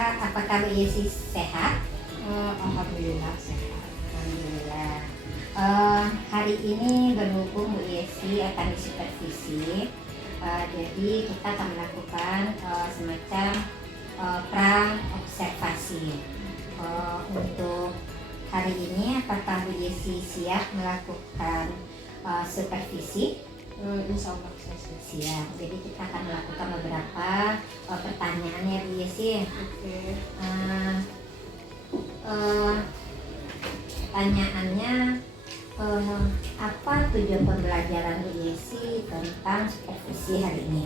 apakah Bu Yesi sehat? Alhamdulillah sehat. Alhamdulillah. Hari ini berhubung Bu Yesi akan disupervisi, jadi kita akan melakukan semacam pra observasi. Untuk hari ini, apakah Bu Yesi siap melakukan supervisi? Insya Allah saya sehat. Siap. Jadi kita akan melakukan beberapa pertanyaan ya Bu Yesi. Oke. Pertanyaannya, apa tujuan pembelajaran Bu Yesi tentang supervisi hari ini?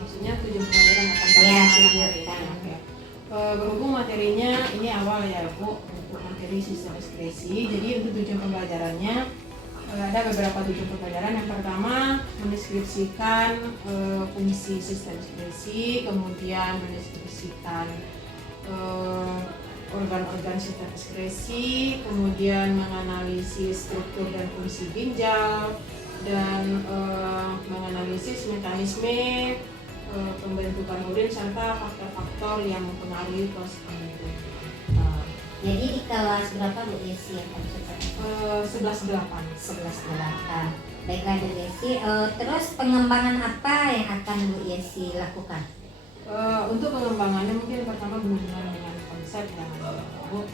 Maksudnya tujuan pembelajaran akan Ya, tujuan. tujuan. Oke. Berhubung materinya ini awal ya Bu, untuk materi sistem ekspresi. Jadi untuk tujuan pembelajarannya ada beberapa tujuan pembelajaran. Yang pertama mendeskripsikan fungsi sistem ekspresi, kemudian mendeskripsikan organ-organ sistem ekspresi, kemudian menganalisis struktur dan fungsi ginjal, dan menganalisis mekanisme pembentukan urin serta faktor-faktor yang mempengaruhi proses pembentukan. Jadi di kelas berapa Bu Yesi yang akan supervisi? 11-8. Baiklah Bu Yesi, terus pengembangan apa yang akan Bu Yesi lakukan? Untuk pengembangannya mungkin pertama benar-benar dengan konsep ya Bu.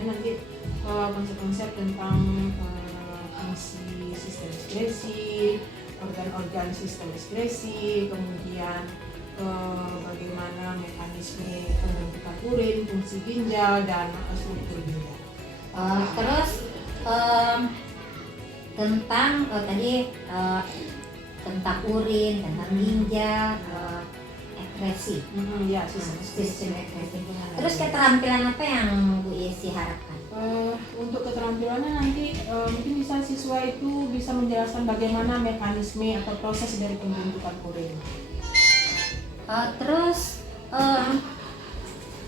Nanti konsep-konsep tentang fungsi sistem ekspresi, organ-organ sistem ekspresi, kemudian bagaimana mekanisme pembentukan urin, fungsi ginjal, dan struktur ginjal. Terus tentang tadi tentang urin, tentang ginjal, ekspresi, Ya, sistem ekspresi. Terus keterampilan apa yang Bu Yesi harapkan? Untuk keterampilannya nanti mungkin bisa siswa itu bisa menjelaskan bagaimana mekanisme atau proses dari pembentukan urin. Terus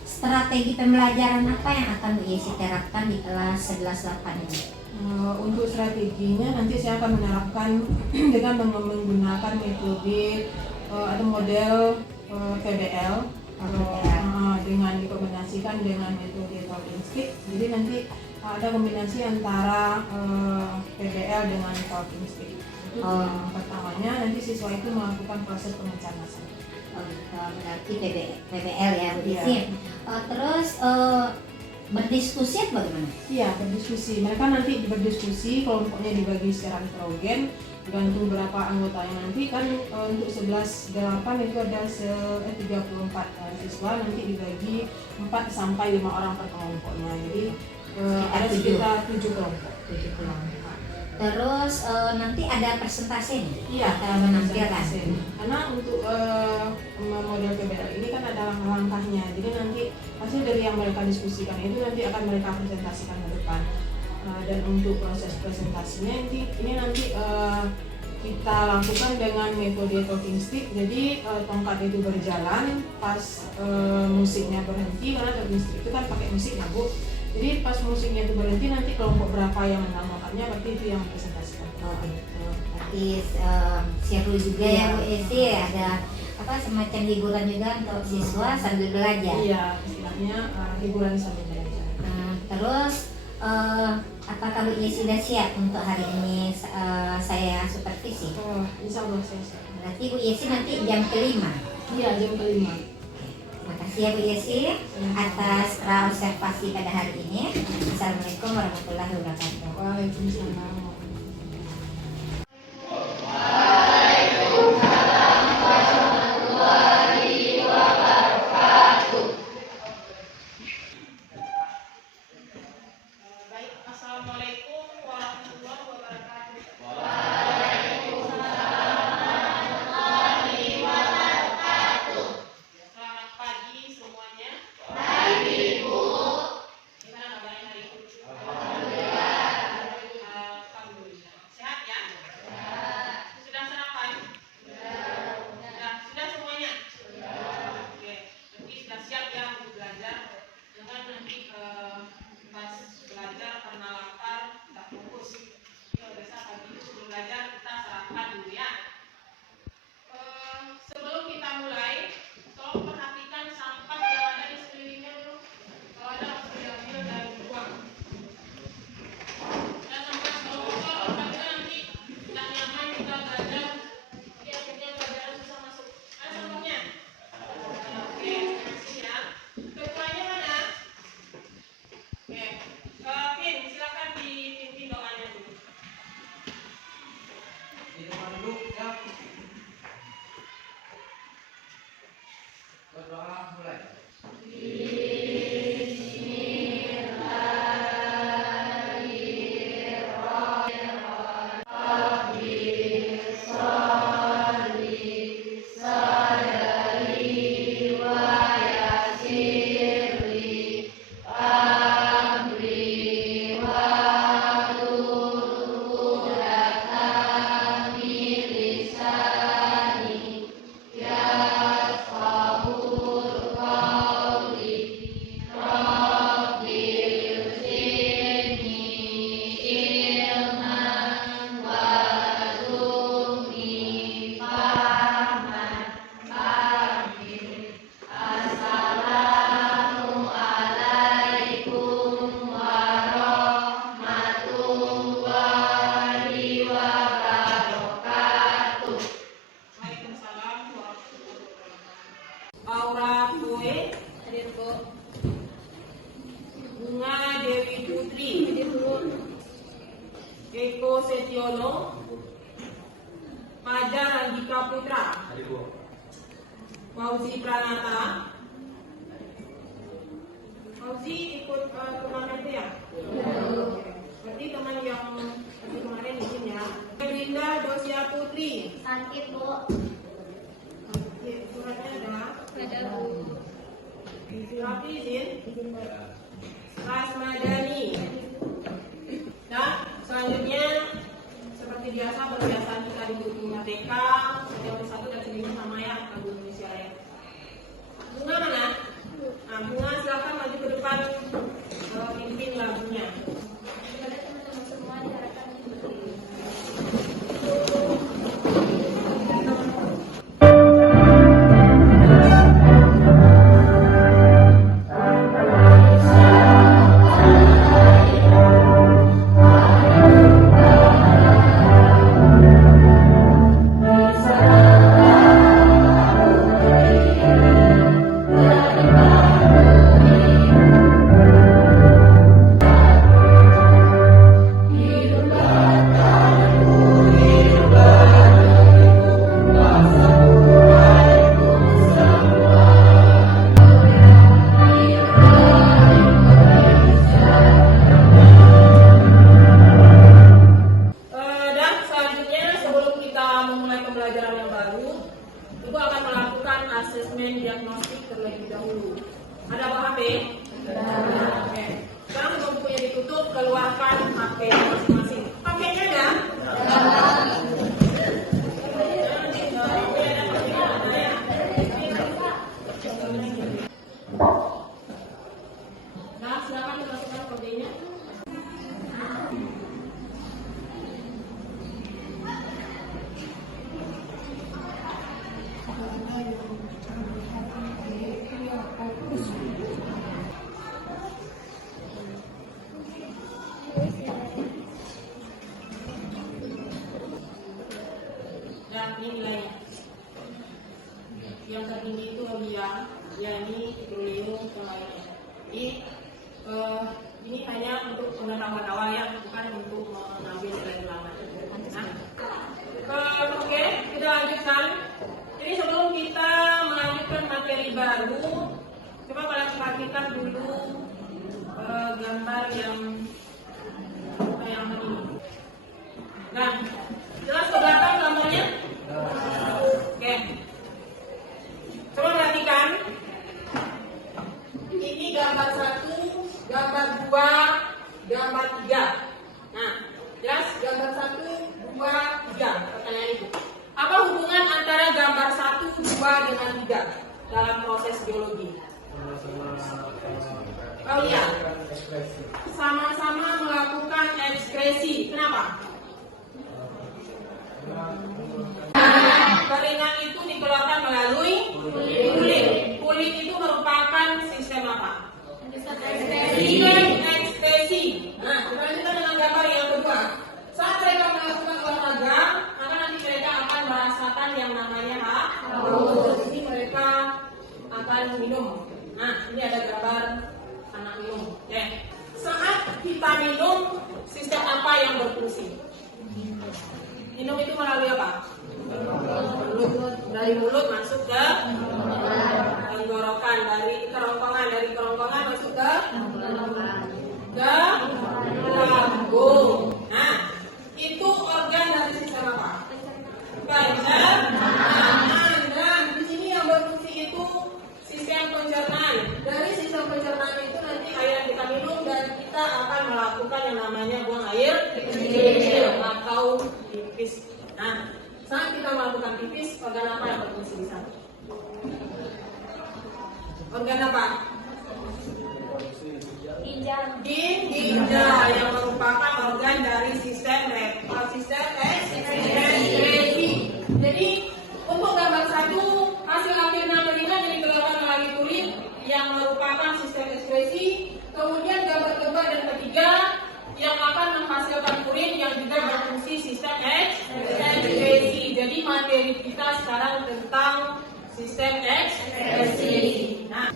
strategi pembelajaran apa yang akan Bu Yesi terapkan di kelas 11-8 ini? Untuk strateginya nanti saya akan menerapkan dengan menggunakan metode atau model PBL dengan dikombinasikan dengan metode talking stick. Jadi nanti ada kombinasi antara PBL dengan talking stick. Itu yang pertamanya nanti siswa itu melakukan proses pencerdasan. Berarti PBL ya Bu Yesi. Terus berdiskusi atau bagaimana? Iya, berdiskusi. Mereka nanti berdiskusi, kelompoknya dibagi secara heterogen, tergantung berapa anggotanya nanti kan. Untuk 11-8 itu ada 34 siswa, nanti dibagi 4 sampai 5 orang per kelompoknya. Jadi ada sekitar 7 kelompok. Terus nanti ada presentasi nih? Iya, menampilkan. Karena untuk model PBL ini kan ada langkah-langkahnya. Jadi nanti hasil dari yang mereka diskusikan itu nanti akan mereka presentasikan ke depan. Dan untuk proses presentasinya ini nanti kita lakukan dengan metode talking stick. Jadi tongkat itu berjalan pas musiknya berhenti, karena talking stick itu kan pakai musik ya Bu. Jadi pas musiknya itu berhenti, nanti kelompok berapa yang menambahkannya, berarti itu yang presentasikan. Berarti seru juga ya Bu Yesi, ada apa semacam hiburan juga untuk siswa sambil belajar. Iya, istilahnya hiburan sambil belajar. Terus apakah Bu Yesi sudah siap untuk hari ini saya supervisi? Insya Allah saya siap. Berarti Bu Yesi nanti jam kelima. Iya, jam kelima. Terima kasih ya Bu Yesi atas observasi pada hari ini. Assalamualaikum warahmatullahi wabarakatuh. Waalaikumsalam. Doa mulai. Aura Kue, Bunga Dewi Putri, Eko Setiono, Fajar Andika Putra, Fauzi Pranata. Fauzi ikut turnamen itu ya? Berarti teman yang kemarin izin ya. Belinda Dosia Putri. Sakit, Bu. Suratnya ada Bu. Rapi izin. Rasmadani. Nah, selanjutnya seperti biasa perbiasaan kita di buku TK setiap satu dan sendiri sama ya lagu Indonesia ya. Bunga mana? Nah, Bunga silakan maju ke depan pimpin lagunya. Kepada teman-teman semua diharapkan berdiri. Dan selanjutnya sebelum kita memulai pembelajaran yang baru, Ibu akan melakukan asesmen diagnostik terlebih dahulu. Ada apa HP? Oke. Sekarang sebelum bukunya ditutup, keluarkan HP masing-masing. HP-nya ada? Nah, silakan dimasukkan kodenya. Dan ini nilainya. Yang tertinggi itu Olia, Yani, Ibrahim, yang lainnya. Jadi ini hanya untuk pengetahuan awal ya, bukan untuk mengambil nilai ulangan. Nah, oke, kita lanjutkan. Jadi sebelum kita melanjutkan materi baru, coba kalian perhatikan dulu gambar yang ini. Nah, jelas ke belakang gambarnya? Oke. Coba perhatikan. Ini gambar 1, gambar 2, gambar 3. Nah, jelas gambar 1, 2, 3. Pertanyaan itu. Apa hubungan antara gambar 1, 2 dengan 3 dalam proses biologi? Oh iya. Sama-sama melakukan ekskresi. Kenapa? Keringat itu dikeluarkan melalui kulit. Kulit itu merupakan sistem apa? Sistem ekskresi. Nah, kita lanjutkan dengan gambar yang kedua. Saat mereka melakukan olahraga, maka nanti mereka akan merasakan yang namanya haus. Ini mereka akan minum. Nah, ini ada gambar anak minum. Oke. Saat kita minum, sistem apa yang berfungsi? Minum itu melalui apa? Mulut. Dari mulut masuk ke tenggorokan. dari kerongkongan masuk ke lambung. Nah, itu organ dari sistem apa? Pencernaan. Dan di sini yang berfungsi itu sistem pencernaan. Dari sistem pencernaan itu nanti air yang kita minum dan kita akan melakukan yang namanya buang air kecil atau pipis. Nah, saat kita melakukan pipis, organ apa yang berfungsi di sana? Organ apa? Ginjal yang merupakan organ dari sistem ekskresi. Jadi untuk gambar 1 hasil akhirnya terlihat jadi kelihatan melalui kulit yang merupakan sistem ekskresi. Kemudian gambar kedua dan ketiga yang akan menghasilkan urin yang juga berfungsi sistem ekskresi. Jadi materi kita sekarang tentang sistem ekskresi. Nah,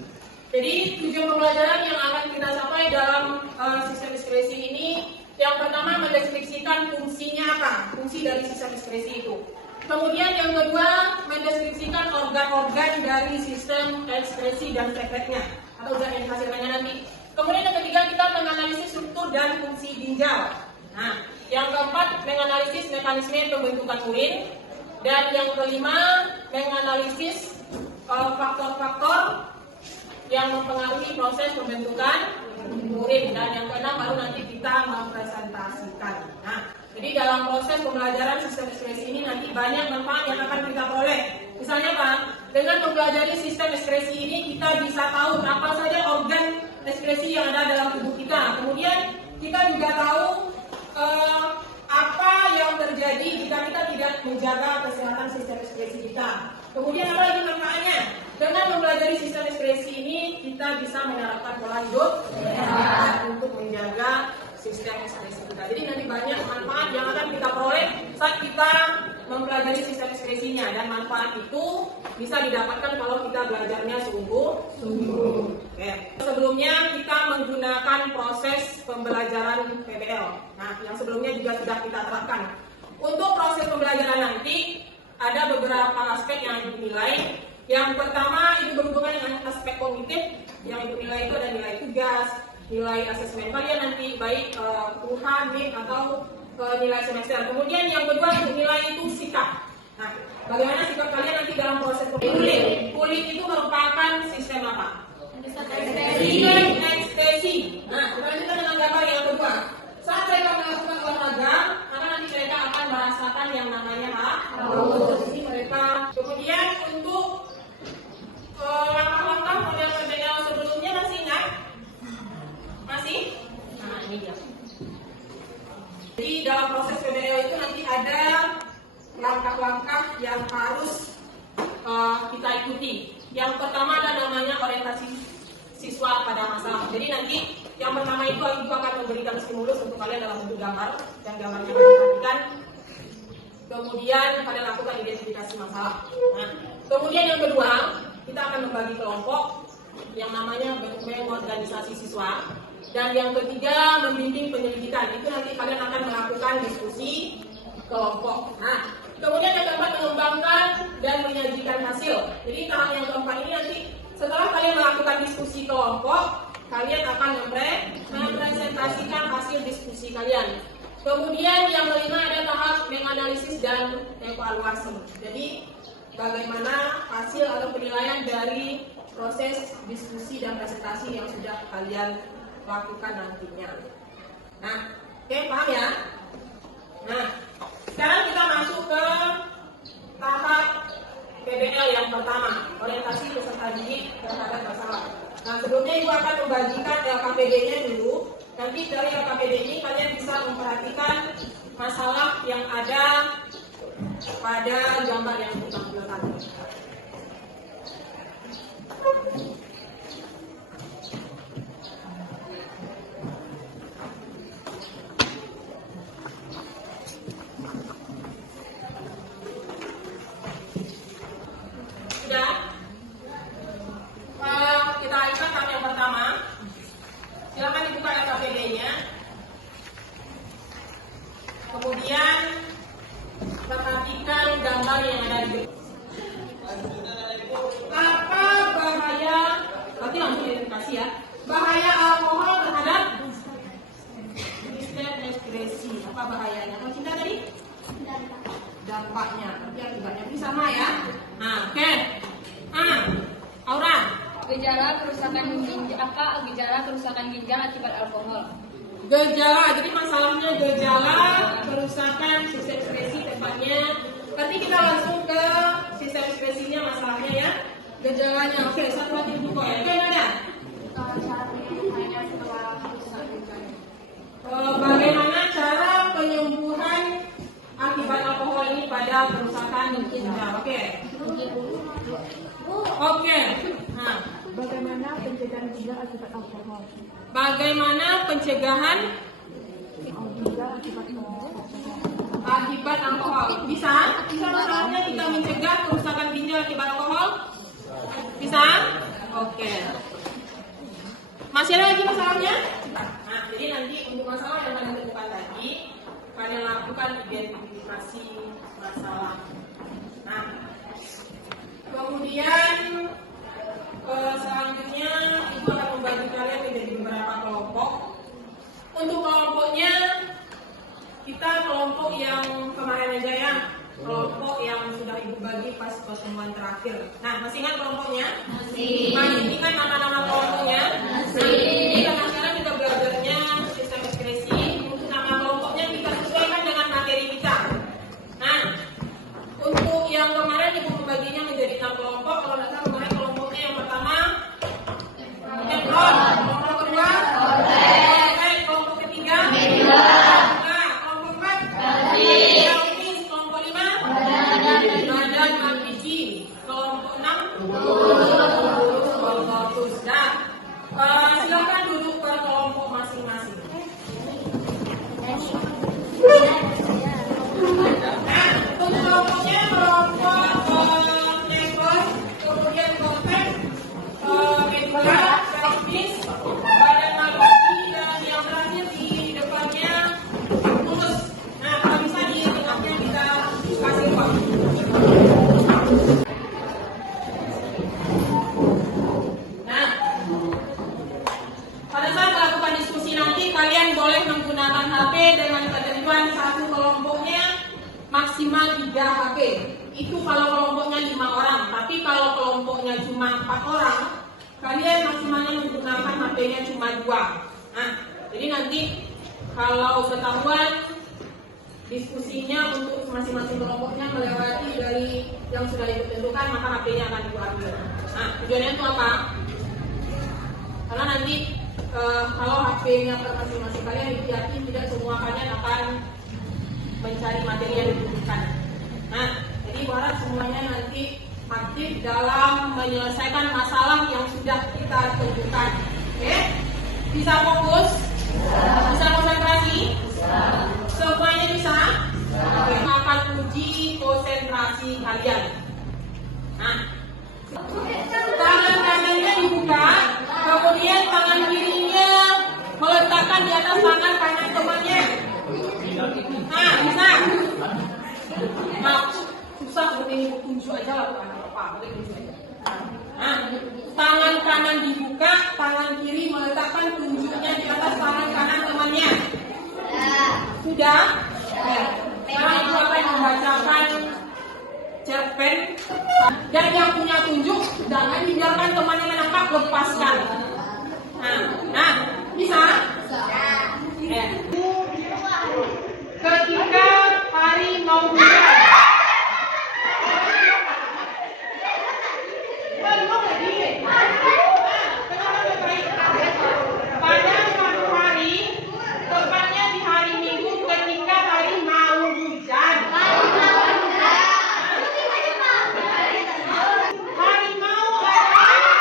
jadi tujuan pembelajaran yang akan kita capai dalam sistem ekskresi ini, yang pertama mendeskripsikan fungsinya apa, fungsi dari sistem ekskresi itu. Kemudian yang kedua mendeskripsikan organ-organ dari sistem ekskresi dan sekretnya atau zat yang dihasilkannya nanti. Kemudian yang ketiga kita menganalisis struktur dan fungsi ginjal. Nah, yang keempat menganalisis mekanisme pembentukan urin, dan yang kelima menganalisis faktor-faktor yang mempengaruhi proses pembentukan urin, dan yang keenam baru nanti kita mempresentasikan. Nah, jadi dalam proses pembelajaran sistem ekskresi ini nanti banyak manfaat yang akan kita peroleh. Misalnya apa? Dengan mempelajari sistem ekskresi ini kita bisa tahu apa saja organ ekskresi yang ada dalam tubuh kita. Kemudian kita juga tahu apa yang terjadi jika kita tidak menjaga kesehatan sistem ekskresi kita. Kemudian apa lagi manfaatnya? Dengan mempelajari sistem ekskresi ini kita bisa menerapkan pola hidup sehat untuk menjaga sistem ekskresi kita. Jadi nanti banyak manfaat yang akan kita peroleh saat kita mempelajari sistem ekskresinya, dan manfaat itu bisa didapatkan kalau kita belajarnya sungguh-sungguh. Sebelumnya kita menggunakan proses pembelajaran PBL. Nah, yang sebelumnya juga sudah kita terapkan. Untuk proses pembelajaran nanti ada beberapa aspek yang dinilai. Yang pertama itu berhubungan dengan aspek kognitif. Yang dinilai itu ada nilai tugas, nilai asesmen kalian nanti baik UHA, MIP atau nilai semester. Kemudian yang kedua nilai itu sikap. Nah, bagaimana sikap kalian nanti dalam proses kulit? Kulit itu merupakan sistem apa? Sistem ekspresi. Nah, kita lanjutkan dengan gambar yang kedua. Saat mereka melakukan olahraga, maka nanti mereka akan merasakan yang namanya haus. Jadi mereka. Kemudian untuk langkah-langkah model PBL sebelumnya masih ingat? Masih? Nah, ini dia. Jadi dalam proses PBL itu nanti ada langkah-langkah yang harus kita ikuti. Yang pertama ada namanya orientasi siswa pada masalah. Jadi nanti yang pertama itu ibu akan memberikan stimulus untuk kalian dalam bentuk gambar, dan gambarnya kalian perhatikan. Kemudian kalian lakukan identifikasi masalah. Nah, kemudian yang kedua kita akan membagi kelompok yang namanya mengorganisasi siswa. Dan yang ketiga membimbing penyelidikan. Itu nanti kalian akan melakukan diskusi kelompok. Nah, kemudian yang keempat mengembangkan dan menyajikan hasil. Jadi tahap yang keempat ini nanti setelah kalian melakukan diskusi kelompok, kalian akan mempresentasikan hasil diskusi kalian. Kemudian yang kelima ada tahap menganalisis dan evaluasi. Jadi bagaimana hasil atau penilaian dari proses diskusi dan presentasi yang sudah kalian lakukan nantinya. Nah, oke, paham ya? Nah, sekarang kita masuk ke tahap PBL yang pertama, orientasi peserta didik terhadap masalah. Nah, sebelumnya ibu akan membagikan LKPD-nya dulu. Nanti dari LKPD ini kalian bisa memperhatikan masalah yang ada pada gambar yang ditampilkan. Kita lihat tahap yang pertama. Silakan dibuka LKPD-nya. Kemudian perhatikan gambar yang ada di. Apa bahaya konsentrasi ya. Bahaya alkohol terhadap sistem ekskresi. Apa bahayanya? Kalau cinta tadi? Dampaknya. Tapi akibatnya ini sama ya. Nah, oke. Aura. Gejala kerusakan ginjal akibat alkohol. Gejala, jadi masalahnya gejala kerusakan sistem ekskresi tepatnya. Nanti kita langsung ke sistem ekskresinya masalahnya ya. Gejalanya, oke, satu hati buku ya. Oke, ada? Bagaimana cara penyembuhan akibat alkohol ini pada kerusakan ginjal? Oke. Nah, Bagaimana pencegahan ginjal akibat alkohol? bagaimana pencegahan Ginjal akibat alkohol. akibat alkohol? Bisa masalahnya kita mencegah kerusakan ginjal akibat alkohol? Bisa? Oke. Masih ada lagi masalahnya? Nah, jadi nanti untuk masalah yang kalian temukan tadi, kalian lakukan identifikasi masalah. Nah, kemudian selanjutnya itu akan membagi kalian menjadi beberapa kelompok. Untuk kelompoknya, kita kelompok yang kemarin aja ya, kelompok yang sudah ibu bagi pas pertemuan terakhir. Nah, masih ingat kelompoknya? Masih ingat nama-nama kelompoknya? Jadi karena sekarang kita belajarnya sistem ekskresi, untuk nama kelompoknya kita sesuaikan dengan materi kita. Nah, untuk yang kemarin ibu membaginya menjadi 6 kelompok. Kalau tidak salah kemarin kelompoknya yang pertama Efron, kelompok kedua kelompok ketiga kelompok keempat kelompok 5 badan ambisi, kelompok 6 kelompok pusat. Silakan duduk per kelompok masing-masing. Nah, untuk kelompoknya kelompok Efron, kemudian konten media, servis, badan ambisi, dan yang terakhir di depannya lulus. Nah, kalau bisa di tengahnya kita kasih waktu. Nah, pada saat melakukan diskusi nanti kalian boleh menggunakan HP dengan ketentuan satu kelompoknya maksimal 3 HP. Itu kalau kelompoknya 5 orang. Tapi kalau kelompoknya cuma 4 orang, kalian maksimalnya menggunakan HP-nya cuma 2. Nah, jadi nanti kalau ketahuan diskusinya untuk masing-masing kelompoknya melewati dari yang sudah ditentukan, maka HP-nya akan diambil. Nah, tujuannya itu apa? Karena nanti kalau HP-nya per masing-masing kalian yakin tidak semua kalian akan mencari materi yang dibutuhkan. Nah, jadi harap semuanya nanti aktif dalam menyelesaikan masalah yang sudah kita tentukan. Oke? Bisa fokus? Bisa konsentrasi? Semuanya bisa? Oke. Akan uji konsentrasi kalian. Nah, tangan kanannya dibuka, kemudian tangan kirinya meletakkan di atas tangan kanan temannya. Nah, bisa? Nah, susah seperti ini, tunjuk aja lah, apa, boleh tunjuk aja. Nah, tangan kanan dibuka, tangan kiri meletakkan tunjuknya di atas tangan kanan temannya. Sudah? Ya. Sekarang ibu akan membacakan cerpen. Dan yang punya tunjuk, jangan dibiarkan temannya menangkap, lepaskan. Nah, bisa? Ya. Ketika hari mau hujan. Pada suatu hari, tepatnya di hari Minggu ketika hari mau hujan. Hari mau adalah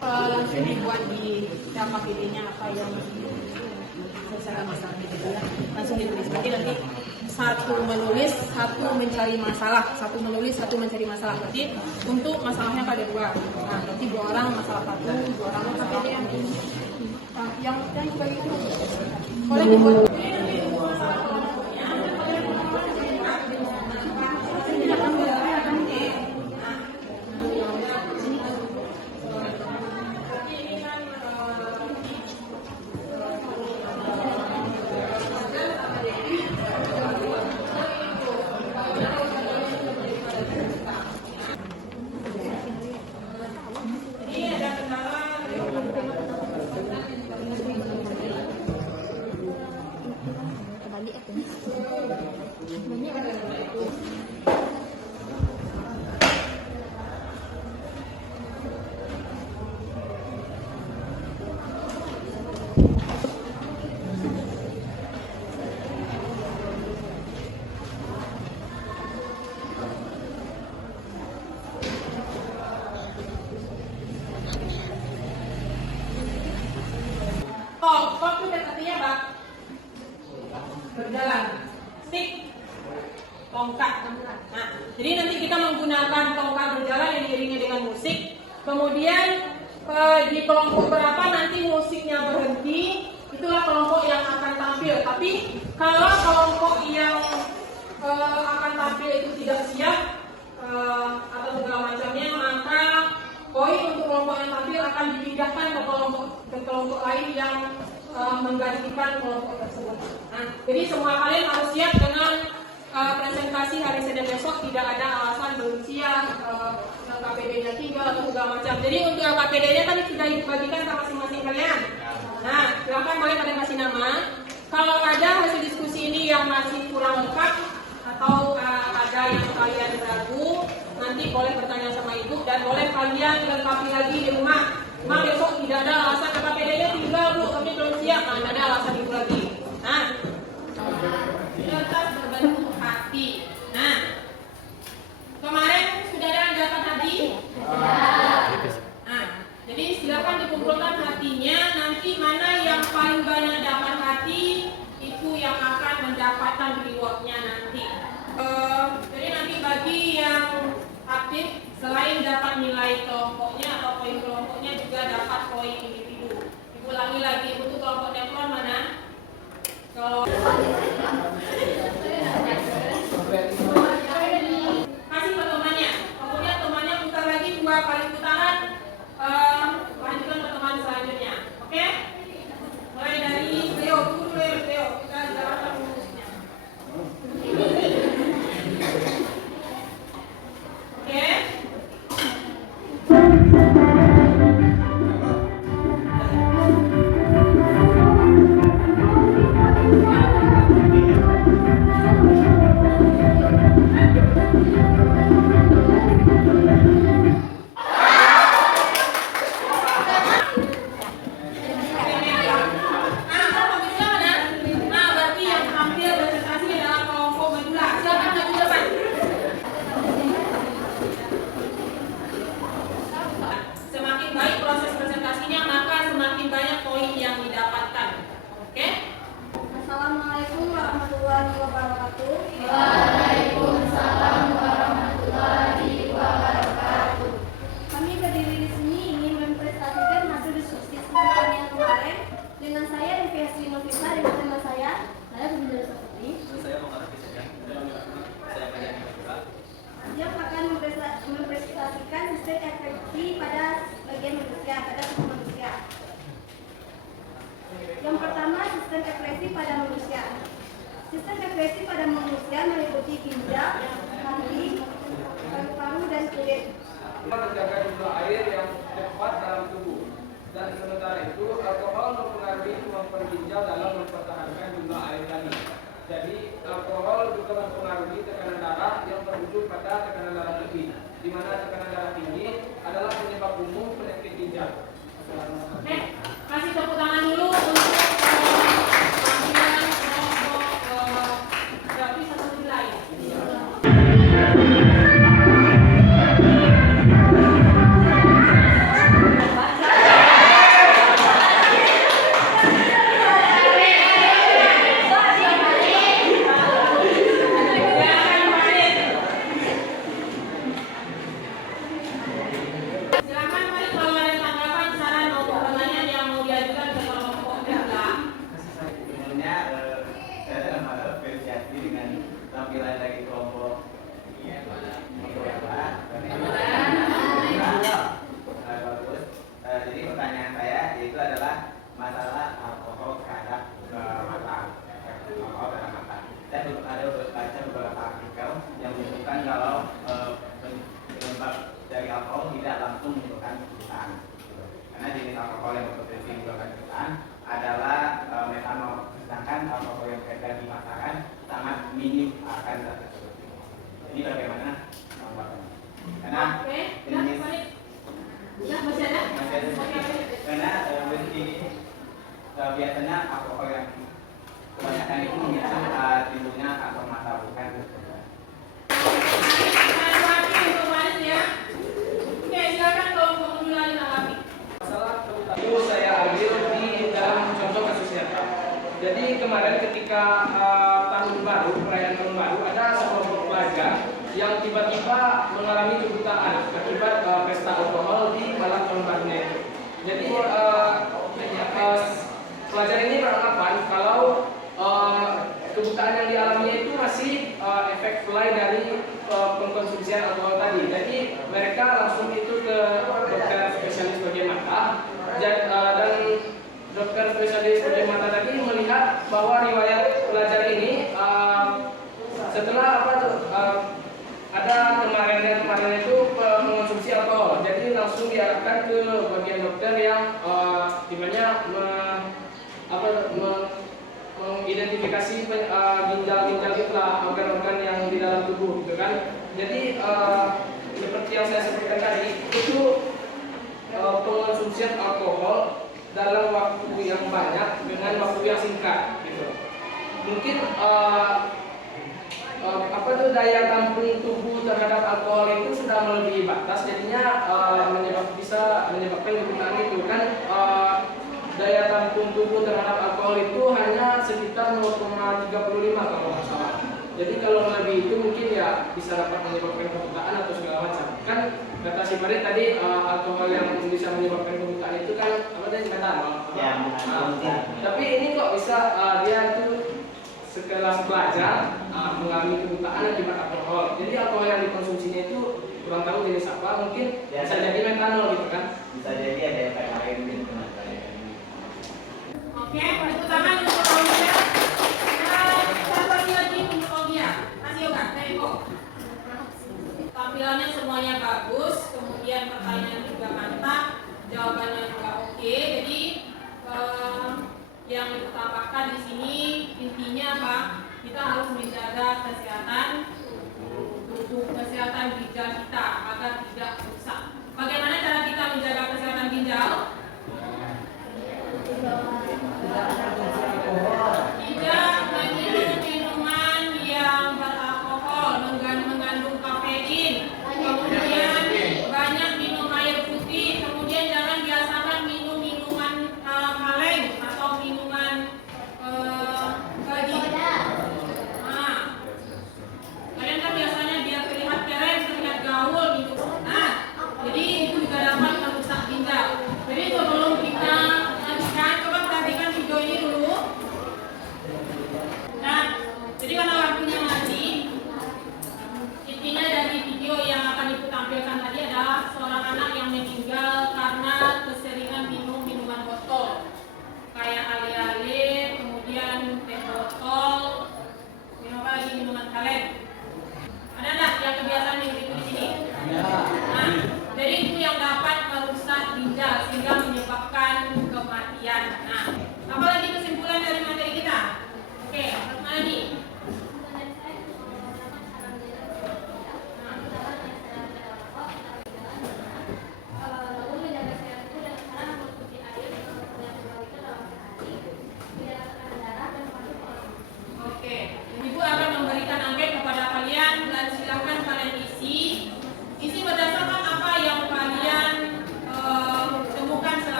langsung dibuat di KPD-nya apa yang selesaikan masalahnya gitu ya, langsung ditulis. Berarti nanti satu menulis, satu mencari masalah, satu menulis, satu mencari masalah. Berarti untuk masalahnya ada dua. Nah, berarti 2 orang masalah satu, 2 orang masalah yang dibagikan boleh dibuat. Kok itu artinya apa? Berjalan. Stick. Tongkat. Nah, jadi nanti kita menggunakan tongkat berjalan yang diiringi dengan musik. Kemudian di kelompok berapa nanti musiknya berhenti, itulah kelompok yang akan tampil. Tapi kalau kelompok yang akan tampil itu tidak siap atau segala macamnya, maka poin untuk kelompok yang tampil akan dipindahkan ke kelompok lain yang menggantikan kelompok tersebut. Nah, jadi semua kalian harus siap dengan presentasi hari Senin besok. Tidak ada alasan belum siap, LKPD-nya tinggal atau segala macam. Jadi untuk LKPD-nya kan sudah dibagikan sama masing-masing kalian. Nah, silakan boleh kalian kasih nama. Kalau ada hasil diskusi ini yang masih kurang lengkap atau ada yang kalian ragu, nanti boleh bertanya sama ibu dan boleh kalian lengkapi lagi di rumah. Cuma besok tidak ada alasan KPD-nya tinggal bu, kami belum siap, nah tidak ada alasan ibu lagi. Nah, kertas berbentuk hati. Nah, kemarin sudah ada yang dapat hati? Nah, jadi silakan dikumpulkan hatinya. Nanti mana yang paling banyak dapat hati itu yang akan mendapatkan rewardnya nanti. Jadi nanti bagi yang aktif, selain dapat nilai kelompoknya atau poin kelompoknya, juga dapat poin individu. Diulangi lagi, untuk kelompok Teflon mana? Kalau kasih ke temannya, kemudian temannya putar lagi 2 kali putaran, lanjutkan ke teman selanjutnya. Oke? Mulai dari Leo, dulu Leo, kita jalankan musiknya. Oke? Semakin baik proses presentasinya, maka semakin banyak poin yang didapatkan. Oke? Assalamualaikum warahmatullahi wabarakatuh. Waalaikumsalam warahmatullahi wabarakatuh. Kami berdiri di sini ingin mempresentasikan hasil diskusi seminar yang kemarin dengan saya Devi Novita dan teman saya Bunda Saputri. Dia akan mempresentasikan sistem efektif pada bagian manusia, pada tubuh manusia. Yang pertama, sistem ekspresi pada manusia. Sistem ekspresi pada manusia meliputi ginjal, hati, paru-paru, dan kulit. Menjaga jumlah air yang cepat dalam tubuh, dan sementara itu alkohol mempengaruhi kemampuan ginjal dalam mempertahankan jumlah air tadi. Jadi alkohol juga mempengaruhi tekanan darah yang berujung pada tekanan darah tinggi, di mana tekanan darah tinggi adalah penyebab umum penyakit ginjal. Oke, kasih tepuk tangan dulu untuk penampilan kelompok gratis atau nilai. alkohol yang berpotensi menyebabkan kebutaan adalah metanol. Sedangkan alkohol yang beredar di masyarakat sangat minim akan zat tersebut. Jadi bagaimana? Karena jenis karena begini, biasanya alkohol yang kebanyakan itu memicu timbulnya asam mata bukan. Itu saya ambil di dalam contoh kasus nyata. Jadi kemarin ketika tahun baru, perayaan tahun baru, ada sekelompok pelajar yang tiba-tiba mengalami kebutaan akibat pesta alkohol di malam tahun barunya itu. Jadi pelajar ini beranggapan kalau kebutaan yang dialaminya itu masih efek fly dari pengkonsumsian alkohol tadi. Jadi mereka langsung itu ke dokter spesialis bagian mata dan dokter spesialis bagian mata tadi melihat bahwa riwayat pelajar ini setelah ada kemarin itu mengonsumsi alkohol. Jadi langsung diarahkan ke bagian dokter yang dimana mengidentifikasi ginjal-ginjal itulah organ-organ yang di dalam tubuh gitu kan. Jadi seperti yang saya sebutkan tadi itu pengonsumsian alkohol dalam waktu yang banyak dengan waktu yang singkat gitu. Mungkin daya tampung tubuh terhadap alkohol itu sudah melebihi batas, jadinya bisa menyebabkan kebutaan itu kan. Daya tampung tubuh terhadap alkohol itu hanya sekitar 0,35 kalau nggak salah. Jadi kalau lebih itu mungkin ya bisa dapat menyebabkan kebutaan atau segala macam. Kan kata si Farid tadi alkohol yang bisa menyebabkan kebutaan itu kan apa tadi metanol. Ya, tapi ini kok bisa dia itu sekelas pelajar mengalami kebutaan akibat alkohol. Jadi alkohol yang dikonsumsinya itu kurang tahu jenis apa, mungkin ya, bisa jadi metanol gitu kan. Bisa jadi ada efek lain gitu. Oke, itu sama untuk Ogia. Satu lagi untuk Ogia. Kasih Yoga, Teko. Tampilannya semuanya bagus, kemudian pertanyaan juga mantap, jawabannya juga oke. Jadi yang diutamakan di sini intinya apa? Kita harus menjaga kesehatan tubuh, kesehatan ginjal kita agar tidak rusak. Bagaimana cara kita menjaga kesehatan ginjal? Tidak meminum minuman yang beralkohol, mengandung kafein, kemudian banyak minum air putih, kemudian jangan biasakan minum minuman kaleng atau minuman kalian kan biasanya biar terlihat keren, terlihat gaul minum. Nah,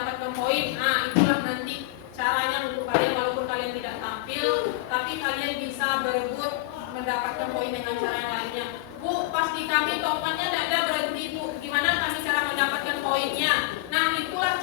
mendapatkan poin. Nah, itulah nanti caranya untuk kalian, walaupun kalian tidak tampil, tapi kalian bisa berebut mendapatkan poin dengan cara yang lainnya. Bu, pas di kami tokonya tidak ada berhenti Bu, gimana kami cara mendapatkan poinnya? Nah, itulah